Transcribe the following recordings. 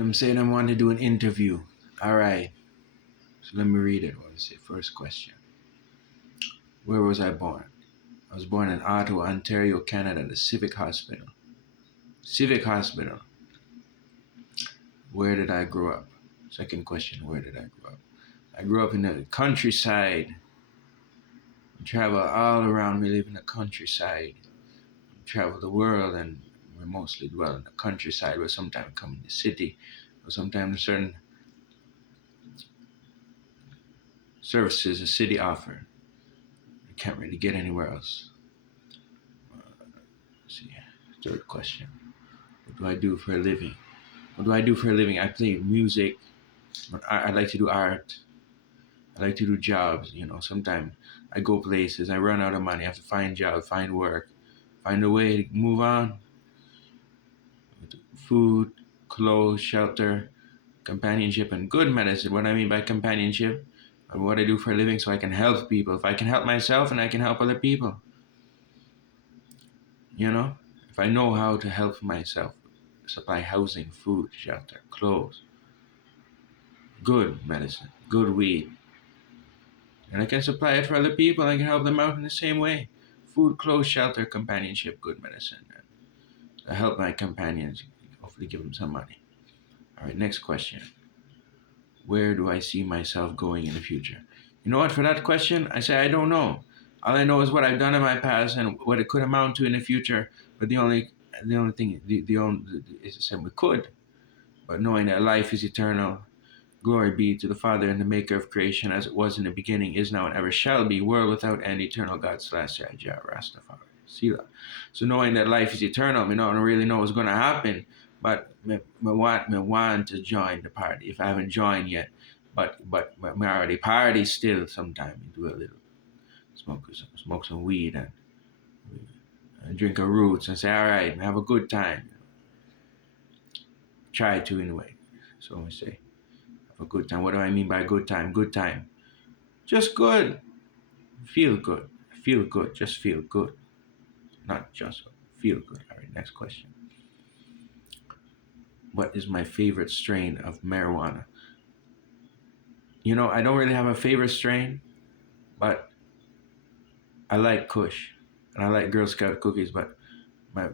I'm saying I want to do an interview. All right. So let me read it. What is it? First question. Where was I born? I was born in Ottawa, Ontario, Canada, the Civic Hospital. Civic Hospital. Where did I grow up? Second question. Where did I grow up? I grew up in the countryside. I travel all around. We live in the countryside. We travel the world, and we mostly dwell in the countryside. But sometimes come in the city. But sometimes certain services the city offer, you can't really get anywhere else. Let's see. Third question. What do I do for a living? What do I do for a living? I play music. I like to do art. I like to do jobs. Sometimes I go places. I run out of money. I have to find jobs, find work, find a way to move on. Food, clothes, shelter, companionship, and good medicine. What I mean by companionship, and what I do for a living, so I can help people. If I can help myself, and I can help other people. If I know how to help myself, supply housing, food, shelter, clothes, good medicine, good weed, and I can supply it for other people, I can help them out in the same way. Food, clothes, shelter, companionship, good medicine. I help my companions, hopefully give them some money. All right, next question. Where do I see myself going in the future? You know what, for that question, I say I don't know. All I know is what I've done in my past and what it could amount to in the future. But the only thing, is to say we could. But knowing that life is eternal, glory be to the Father and the Maker of creation, as it was in the beginning, is now, and ever shall be, world without end, eternal God / Ras1Radio. Sila. So knowing that life is eternal, I don't really know what's going to happen, but I want to join the party if I haven't joined yet. But I already party still. Sometime do a little smoke some weed and drink a roots and say, all right, have a good time. Try to anyway. So I say, have a good time. What do I mean by good time? Good time. Just good. Feel good. Feel good. Just feel good. Not just feel good. All right, next question. What is my favorite strain of marijuana? I don't really have a favorite strain, but I like Kush and I like Girl Scout cookies, but I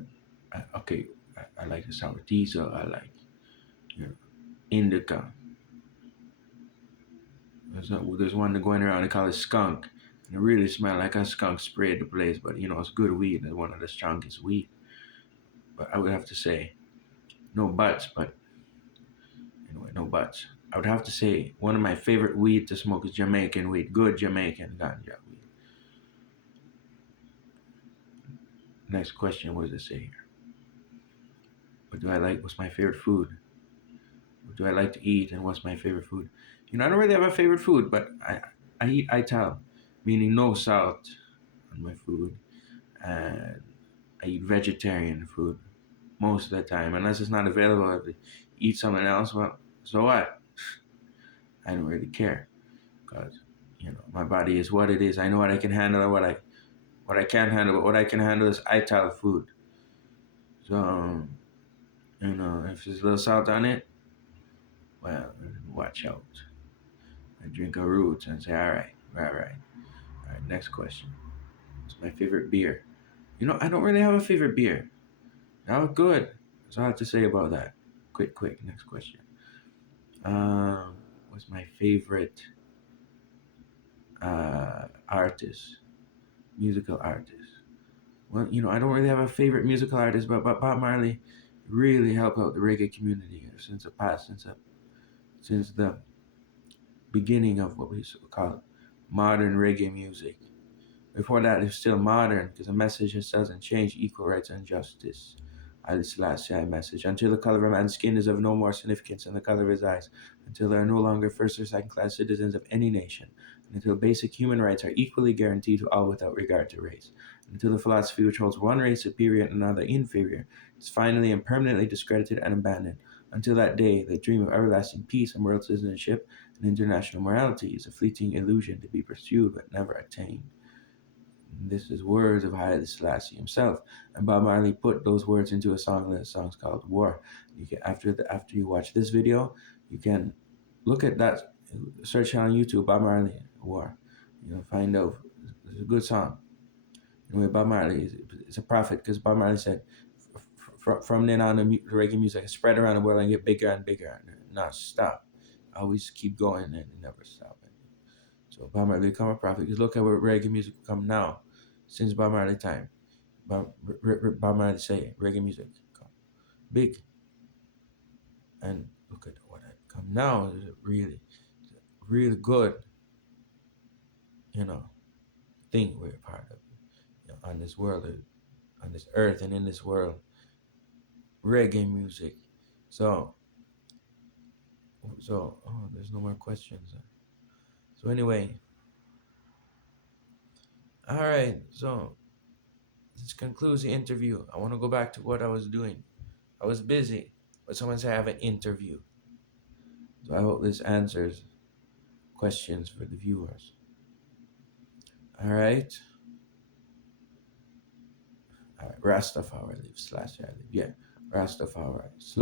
like the sour diesel. I like indica. There's one going around, they call it skunk. And it really smells like a skunk sprayed the place, but it's good weed and one of the strongest weed. But I would have to say, no buts, but anyway, no buts. I would have to say one of my favorite weed to smoke is Jamaican weed, good Jamaican ganja weed. Next question, what does it say here? What do I like? What's my favorite food? What do I like to eat, and what's my favorite food? I don't really have a favorite food, but I eat ital, meaning no salt on my food, and I eat vegetarian food most of the time, unless it's not available. I have to eat something else. Well, so what? I don't really care, because my body is what it is. I know what I can handle and what I can't handle, but what I can handle is ital food. So if there's a little salt on it, well, watch out. I drink a root and say, all right. Next question. What's my favorite beer? I don't really have a favorite beer. That was good. That's all I have to say about that. Quick. Next question. What's my favorite artist? Musical artist. Well, I don't really have a favorite musical artist, but Bob Marley really helped out the reggae community since the beginning of what we call modern reggae music. Before that, it's still modern because the message just doesn't change: equal rights and justice. This last message. Until the color of a man's skin is of no more significance than the color of his eyes, until they are no longer first or second class citizens of any nation, and until basic human rights are equally guaranteed to all without regard to race, until the philosophy which holds one race superior and another inferior is finally and permanently discredited and abandoned. Until that day, the dream of everlasting peace and world citizenship and international morality is a fleeting illusion to be pursued but never attained. This is words of Haile Selassie himself. And Bob Marley put those words into a song. That song's called War. You can after you watch this video, you can look at that. Search on YouTube Bob Marley War. You'll find out it's a good song. Anyway, Bob Marley is a prophet because Bob Marley said, from then on, the reggae music spread around the world and get bigger and bigger and not stop. Always keep going and never stop. So Bob Marley become a prophet because look at where reggae music come now. Since Bob Marley time, Bob Marley say reggae music come big, and look at what it come now. Is really, really good, you know, thing we're a part of, on this world, on this earth, and in this world, reggae music. So, there's no more questions. So anyway, all right. So this concludes the interview. I want to go back to what I was doing. I was busy, but someone said I have an interview. So I hope this answers questions for the viewers. All right. All right. Rastafari live / I live. Yeah. Rastafari /